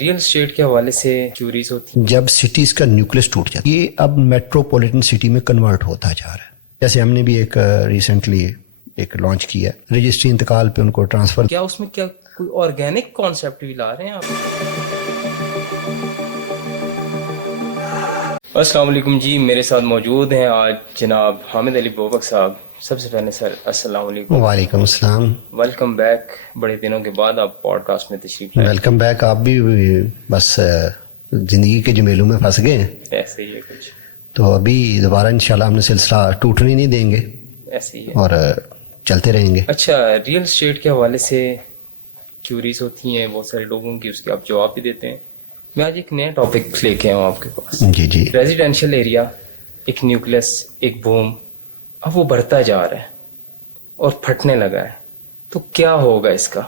Real estate کے حوالے سے چوریز ہوتی ہیں جب سٹیز کا نیوکلس ٹوٹ جاتا ہے، یہ اب میٹروپولیٹن سٹی میں کنورٹ ہوتا جا رہا ہے. جیسے ہم نے بھی ایک ریسنٹلی ایک لانچ کیا ہے، رجسٹری انتقال پہ ان کو ٹرانسفر. کیا اس میں کیا کوئی آرگینک کانسیپٹ بھی لا رہے ہیں آپ؟ السلام علیکم جی، میرے ساتھ موجود ہیں آج جناب حامد علی بوبک صاحب. سب سے پہلے سر السلام علیکم. وعلیکم السلام. Welcome back. بڑے دنوں کے بعد آپ پوڈ کاسٹ میں تشریف لائے. Welcome back. آپ بھی بس زندگی کے جمیلوں میں پھنس گئے ہیں. ایسے ہی ہے کچھ. تو ابھی دوبارہ انشاءاللہ ہم نے سلسلہ ٹوٹنے نہیں دیں گے، ایسے ہی ہے اور چلتے رہیں گے. اچھا، ریئل اسٹیٹ کے حوالے سے چوریز ہوتی ہیں بہت سارے لوگوں کی، اس کے آپ جواب بھی دیتے ہیں. میں آج ایک نیا ٹاپک لے کے آؤں آپ کے پاس. جی جی. ریزیڈینشیل ایریا، ایک نیوکلس، ایک بوم، اب وہ بڑھتا جا رہا ہے اور پھٹنے لگا ہے. تو کیا ہوگا اس کا؟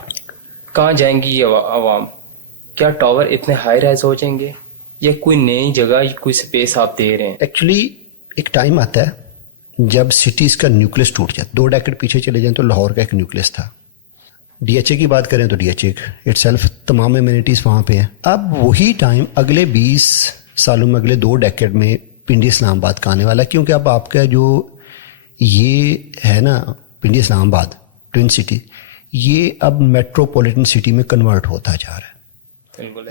کہاں جائیں گی یہ عوام؟ کیا ٹاور اتنے ہائی رائز ہو جائیں گے، یا کوئی نئی جگہ کوئی سپیس آپ دے رہے ہیں؟ ایکچولی ایک ٹائم آتا ہے جب سٹیز کا نیوکلس ٹوٹ جاتا ہے. 2 ڈیکیڈ پیچھے چلے جائیں تو لاہور کا ایک نیوکلس تھا. ڈی ایچ اے کی بات کریں تو D H A itself تمام ایمینٹیز وہاں پہ ہیں. اب وہی ٹائم اگلے 20 سالوں میں، اگلے 2 ڈیکیڈ میں پنڈی اسلام آباد کا آنے والا ہے. کیونکہ اب آپ کا جو یہ ہے نا پنڈی اسلام آباد ٹوئن سٹی، یہ اب میٹروپولیٹن سٹی میں کنورٹ ہوتا جا رہا ہے.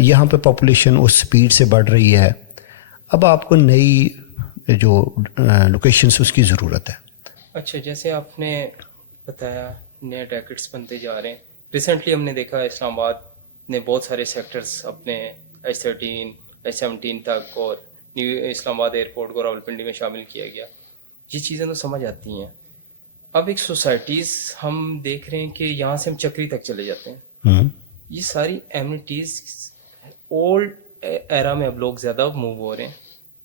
یہاں پہ پاپولیشن اس سپیڈ سے بڑھ رہی ہے. اب آپ کو نئی جو لوکیشنز اس کی ضرورت ہے. اچھا، جیسے آپ نے بتایا نئے ڈیکٹس بنتے جا رہے ہیں. ریسنٹلی ہم نے دیکھا اسلام آباد نے بہت سارے سیکٹرز اپنے H13 H17 تک، اور نیو اسلام آباد ایئرپورٹ کو راولپنڈی میں شامل کیا گیا. یہ چیزیں تو سمجھ آتی ہیں. اب ایک سوسائٹیز ہم دیکھ رہے ہیں کہ یہاں سے ہم چکری تک چلے جاتے ہیں. یہ ساری ایمنیٹیز اولڈ ایرا میں اب لوگ زیادہ موو ہو رہے ہیں.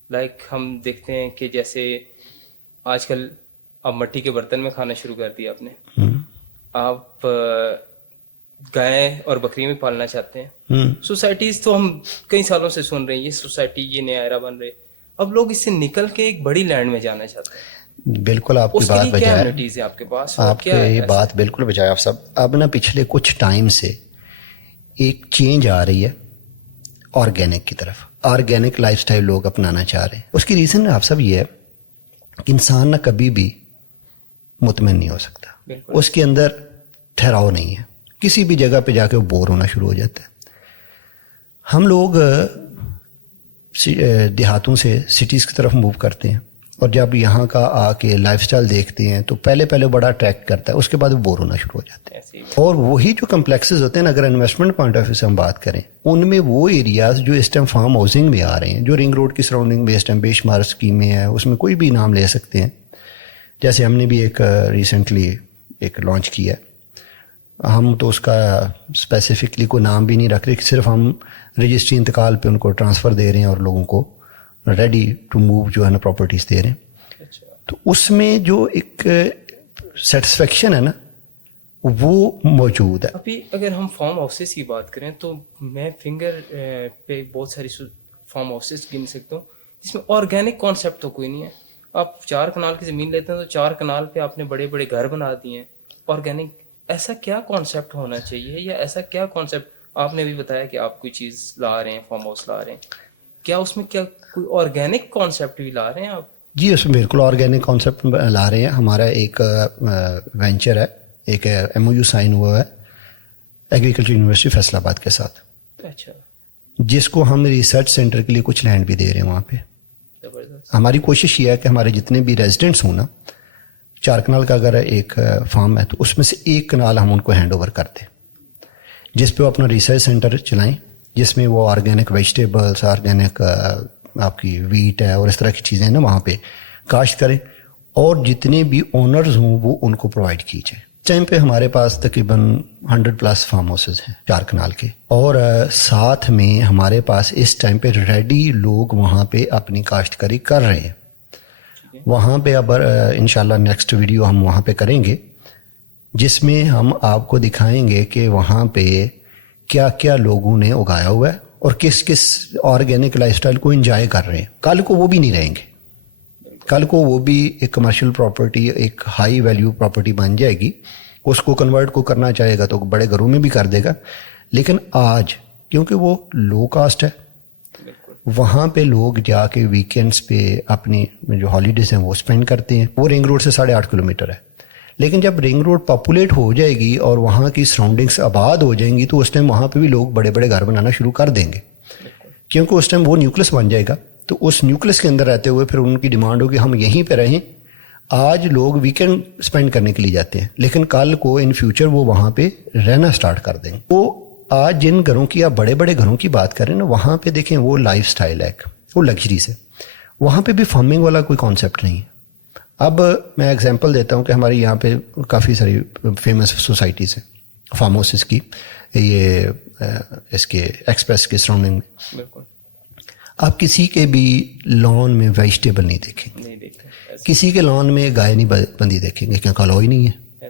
لائک ہم دیکھتے ہیں کہ جیسے آج کل اب مٹی کے برتن میں کھانا شروع کر دیا آپ نے. آپ گائے اور بکری میں پالنا چاہتے ہیں. سوسائٹیز تو ہم کئی سالوں سے سن رہے ہیں، یہ سوسائٹی یہ نیا ایرا بن رہے. اب لوگ اس سے نکل کے ایک بڑی لینڈ میں جانا چاہتے ہیں. بالکل آپ کی بات بجائے ہے آپ کے پاس، آپ کی یہ بات بالکل بجائے. آپ سب اب نا پچھلے کچھ ٹائم سے ایک چینج آ رہی ہے آرگینک کی طرف. آرگینک لائف سٹائل لوگ اپنانا چاہ رہے ہیں. اس کی ریزن آپ سب یہ ہے کہ انسان نہ کبھی بھی مطمئن نہیں ہو سکتا. اس کے اندر ٹھہراؤ نہیں ہے. کسی بھی جگہ پہ جا کے وہ بور ہونا شروع ہو جاتا ہے. ہم لوگ دیہاتوں سے سٹیز کی طرف موو کرتے ہیں، اور جب یہاں کا آ کے لائف سٹائل دیکھتے ہیں تو پہلے بڑا اٹریکٹ کرتا ہے، اس کے بعد وہ بور ہونا شروع ہو جاتے ہیں. اور وہی جو کمپلیکسز ہوتے ہیں نا، اگر انویسٹمنٹ پوائنٹ آف ویو سے ہم بات کریں، ان میں وہ ایریاز جو اس ٹائم فارم ہاؤسنگ میں آ رہے ہیں، جو رنگ روڈ کی سراؤنڈنگ میں اس ٹائم بے شمار اسکیمیں ہیں، اس میں کوئی بھی نام لے سکتے ہیں. جیسے ہم نے بھی ایک ریسنٹلی ایک لانچ کیا ہے. ہم تو اس کا اسپیسیفکلی کوئی نام بھی نہیں رکھ رہے، صرف ہم رجسٹری انتقال پہ ان کو ٹرانسفر دے رہے ہیں اور لوگوں کو ریڈی ٹو موو جو ہے نا پراپرٹیز دے رہے ہیں. تو اس میں جو ایک سیٹسفیکشن ہے نا وہ موجود ہے. ابھی اگر ہم فارم ہاؤسز کی بات کریں تو میں فنگر پہ بہت ساری فارم ہاؤسز گن سکتا ہوں جس میں آرگینک کانسیپٹ تو کوئی نہیں ہے. آپ 4 کنال کی زمین لیتے ہیں تو 4 کنال پہ آپ نے بڑے بڑے گھر بنا دیے ہیں. آرگینک ایسا کیا کانسیپٹ ہونا چاہیے، یا ایسا کیا کانسیپٹ؟ آپ نے بھی بتایا کہ آپ کوئی چیز لا رہے ہیں، فارم ہاؤس لا رہے ہیں. کیا اس میں کیا کوئی آرگینک کانسیپٹ بھی لا رہے ہیں آپ؟ جی، اس میں بالکل آرگینک کانسیپٹ لا رہے ہیں. ہمارا ایک وینچر ہے، ایک ایم او یو سائن ہوا ہے ایگریکلچر یونیورسٹی فیصل آباد کے ساتھ. اچھا. جس کو ہم ریسرچ سینٹر کے لیے کچھ لینڈ بھی دے رہے ہیں وہاں پہ. ہماری کوشش یہ ہے کہ ہمارے جتنے بھی ریزیڈنٹس ہوں نا، 4 کنال کا اگر ایک فارم ہے تو اس میں سے 1 کنال ہم ان کو ہینڈ اوور کر دیں، جس پہ وہ اپنا ریسرچ سینٹر چلائیں، جس میں وہ آرگینک ویجیٹیبلس، آرگینک آپ کی ویٹ ہے اور اس طرح کی چیزیں نا وہاں پہ کاشت کریں، اور جتنے بھی اونرز ہوں وہ ان کو پرووائڈ کی جائے. اس ٹائم پہ ہمارے پاس تقریباً 100+ فارم ہاؤسز ہیں 4 کنال کے، اور ساتھ میں ہمارے پاس اس ٹائم پہ ریڈی لوگ وہاں پہ اپنی کاشتکاری کر رہے ہیں. وہاں پہ اب انشاءاللہ نیکسٹ ویڈیو ہم وہاں پہ کریں گے، جس میں ہم آپ کو دکھائیں گے کہ وہاں پہ کیا کیا لوگوں نے اگایا ہوا ہے اور کس کس آرگینک لائف سٹائل کو انجوائے کر رہے ہیں. کل کو وہ بھی نہیں رہیں گے، کل کو وہ بھی ایک کمرشل پراپرٹی، ایک ہائی ویلیو پراپرٹی بن جائے گی. اس کو کنورٹ کو کرنا چاہے گا تو بڑے گھروں میں بھی کر دے گا. لیکن آج کیونکہ وہ لو کاسٹ ہے. وہاں پہ لوگ جا کے ویکینڈس پہ اپنی جو ہالیڈیز ہیں وہ اسپینڈ کرتے ہیں. وہ رنگ روڈ سے 8.5 کلومیٹر ہے. لیکن جب رنگ روڈ پاپولیٹ ہو جائے گی اور وہاں کی سراؤنڈنگس آباد ہو جائیں گی تو اس ٹائم وہاں پہ بھی لوگ بڑے بڑے گھر بنانا شروع کر دیں گے, کیونکہ اس ٹائم وہ نیوکلس بن جائے گا. تو اس نیوکلس کے اندر رہتے ہوئے پھر ان کی ڈیمانڈ ہوگی ہم یہیں پہ رہیں. آج لوگ ویکینڈ اسپینڈ کرنے کے لیے جاتے ہیں, لیکن کل کو ان فیوچر وہ وہاں پہ رہنا اسٹارٹ کر دیں گے. وہ آج جن گھروں کی آپ بڑے بڑے گھروں کی بات کریں نا, وہاں پہ دیکھیں وہ لائف سٹائل ہے, وہ لگژری سے. وہاں پہ بھی فارمنگ والا کوئی کانسیپٹ نہیں ہے. اب میں ایگزامپل دیتا ہوں کہ ہمارے یہاں پہ کافی ساری فیمس سوسائٹیز ہیں فارم ہاؤسز کی, یہ اس کے ایکسپریس کے سراؤنڈنگ میں. بالکل. آپ کسی کے بھی لان میں ویجیٹیبل نہیں دیکھیں گے, کسی کے لان میں گائے نہیں بندی دیکھیں گے کیونکہ الوئی نہیں ہے.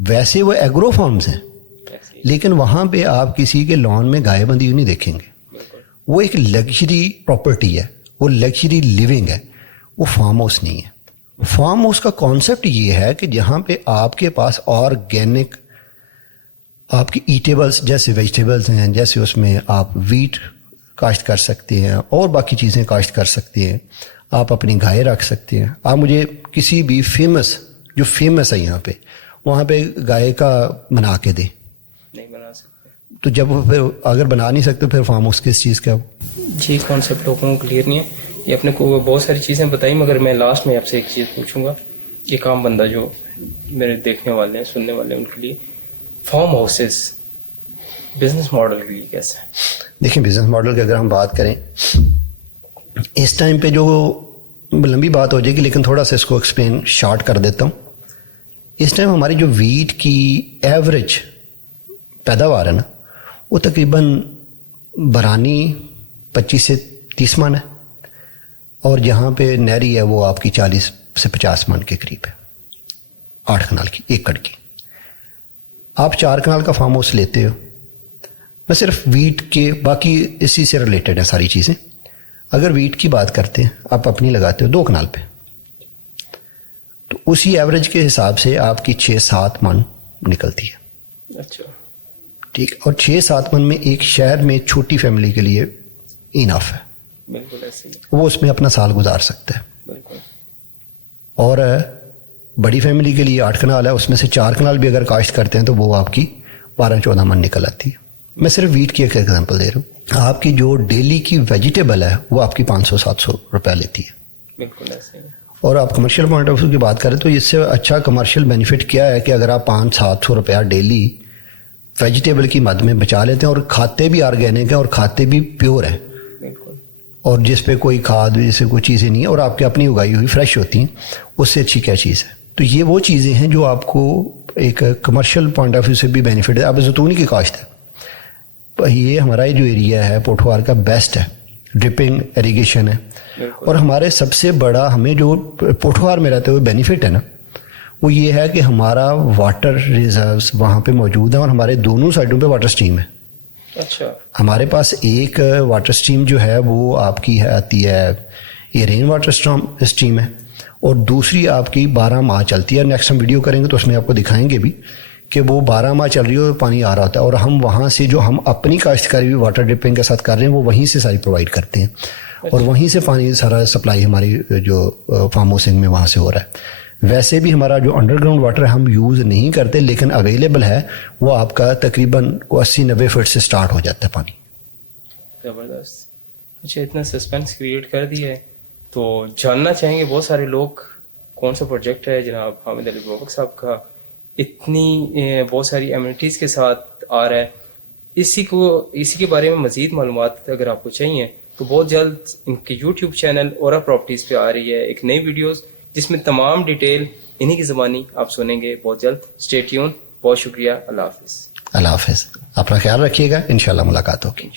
ویسے وہ ایگرو فارمز ہیں, لیکن وہاں پہ آپ کسی کے لان میں گائے بندی نہیں دیکھیں گے. وہ ایک لگژری پراپرٹی ہے, وہ لگژری لیونگ ہے, وہ فارم ہاؤس نہیں ہے. فارم ہاؤس کا کانسیپٹ یہ ہے کہ جہاں پہ آپ کے پاس آرگینک آپ کی ایٹیبلس جیسے ویجیٹیبلس ہیں, جیسے اس میں آپ ویٹ کاشت کر سکتے ہیں اور باقی چیزیں کاشت کر سکتے ہیں, آپ اپنی گائے رکھ سکتے ہیں. آپ مجھے کسی بھی فیمس جو فیمس ہے یہاں پہ وہاں پہ گائے کا بنا کے دے, نہیں بنا سکتے. تو جب وہ پھر اگر بنا نہیں سکتے پھر فارم ہاؤس کس چیز کا؟ جی کانسیپٹ لوگوں کو کلیئر نہیں ہے. یہ اپنے کو بہت ساری چیزیں بتائی, مگر میں لاسٹ میں آپ سے ایک چیز پوچھوں گا. ایک عام بندہ جو میرے دیکھنے والے ہیں سننے والے ہیں ان کے لیے فارم ہاؤسز بزنس ماڈل کے لیے کیسے ہیں؟ دیکھیں بزنس ماڈل کی اگر ہم بات کریں اس ٹائم پہ جو لمبی بات ہو جائے گی, لیکن تھوڑا سا اس کو ایکسپلین شارٹ کر دیتا ہوں. اس ٹائم ہماری جو ویٹ کی ایوریج پیداوار ہے نا وہ تقریباً برانی 25 سے 30 من ہے, اور جہاں پہ نہری ہے وہ آپ کی 40 سے 50 من کے قریب ہے. 8 کنال کی ایکڑ کی. آپ 4 کنال کا فارم ہاؤس لیتے ہو, میں صرف ویٹ کے, باقی اسی سے ریلیٹڈ ہیں ساری چیزیں. اگر ویٹ کی بات کرتے ہیں آپ اپنی لگاتے ہو 2 کنال پہ, تو اسی ایوریج کے حساب سے آپ کی 6-7 من نکلتی ہے. اچھا ٹھیک, اور 6-7 من میں ایک شہر میں چھوٹی فیملی کے لیے انف ہے. بالکل ایسے ہی. وہ اس میں اپنا سال گزار سکتا ہے. بالکل. اور بڑی فیملی کے لیے 8 کنال ہے, اس میں سے 4 کنال بھی اگر کاشت کرتے ہیں تو وہ آپ کی 12-14 من نکل آتی ہے. میں صرف ویٹ کی ایک ایگزامپل دے رہا ہوں. آپ کی جو ڈیلی کی ویجیٹیبل ہے وہ آپ کی 500-700 روپے لیتی ہے. بالکل ایسے ہی. اور آپ کمرشل پوائنٹ آف ویو کی بات کریں تو اس سے اچھا کمرشل بینیفٹ کیا ہے کہ اگر آپ 500-700 روپیہ ڈیلی ویجیٹیبل کی مد میں بچا لیتے ہیں اور کھاتے بھی آرگینک ہیں اور کھاتے بھی پیور ہیں, اور جس پہ کوئی کھاد جیسے کوئی چیزیں نہیں ہیں اور آپ کے اپنی اگائی ہوئی فریش ہوتی ہیں, اس سے اچھی کیا چیز ہے. تو یہ وہ چیزیں ہیں جو آپ کو ایک کمرشل پوائنٹ آف ویو سے بھی بینیفٹ ہے. اب زیتون کی کاشت ہے, یہ ہمارا جو ایریا ہے پوٹھوار کا بیسٹ ہے, ڈرپنگ ایریگیشن ہے. اور ہمارے سب سے بڑا ہمیں جو پوٹھوار میں رہتے ہوئے بینیفٹ ہے نا وہ یہ ہے کہ ہمارا واٹر ریزروز وہاں پہ موجود ہیں اور ہمارے دونوں سائڈوں پہ واٹر سٹریم ہے. اچھا. ہمارے پاس ایک واٹر سٹریم جو ہے وہ آپ کی آتی ہے, یہ رین واٹر سٹریم ہے, اور دوسری آپ کی 12 ماہ چلتی ہے. نیکسٹ ہم ویڈیو کریں گے تو اس میں آپ کو دکھائیں گے بھی کہ وہ 12 ماہ چل رہی ہے اور پانی آ رہا ہوتا ہے, اور ہم وہاں سے جو ہم اپنی کاشتکاری بھی واٹر ڈرپنگ کے ساتھ کر رہے ہیں وہ وہیں سے ساری پرووائڈ کرتے ہیں, اور وہیں سے پانی سارا سپلائی ہماری جو فارم ہاؤسنگ میں وہاں سے ہو رہا ہے. ویسے بھی ہمارا جو انڈر گراؤنڈ واٹر ہم یوز نہیں کرتے لیکن اویلیبل ہے, وہ آپ کا تقریباً 80-90 فٹ سے سٹارٹ ہو جاتا ہے پانی. زبردست. اچھا, اتنا سسپینس کریٹ کر دیا ہے تو جاننا چاہیں گے بہت سارے لوگ کون سا پروجیکٹ ہے جناب حامد علی بابک صاحب کا, اتنی بہت ساری ایمینٹیز کے ساتھ آ رہا ہے. اسی کے بارے میں مزید معلومات اگر آپ کو چاہیے تو بہت جلد ان کے یوٹیوب چینل اورا پراپرٹیز پہ آ رہی ہے ایک نئی ویڈیوز جس میں تمام ڈیٹیل انہی کی زبانی آپ سنیں گے بہت جلد. Stay tune. بہت شکریہ. اللہ حافظ. اللہ حافظ. اپنا خیال رکھیے گا, انشاءاللہ ملاقات ہوگی.